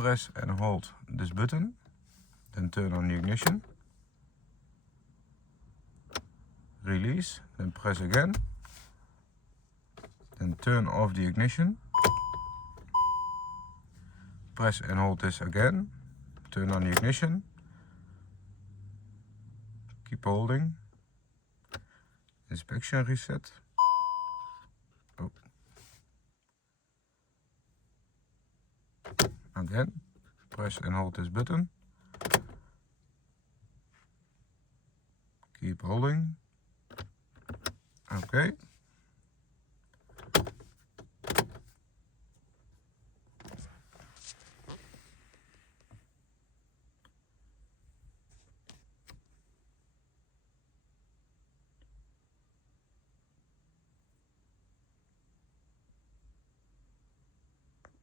press and hold this button, then turn on the ignition, release, then press again, then turn off the ignition, press and hold this again, turn on the ignition, keep holding, inspection reset, again, press and hold this button, keep holding, okay.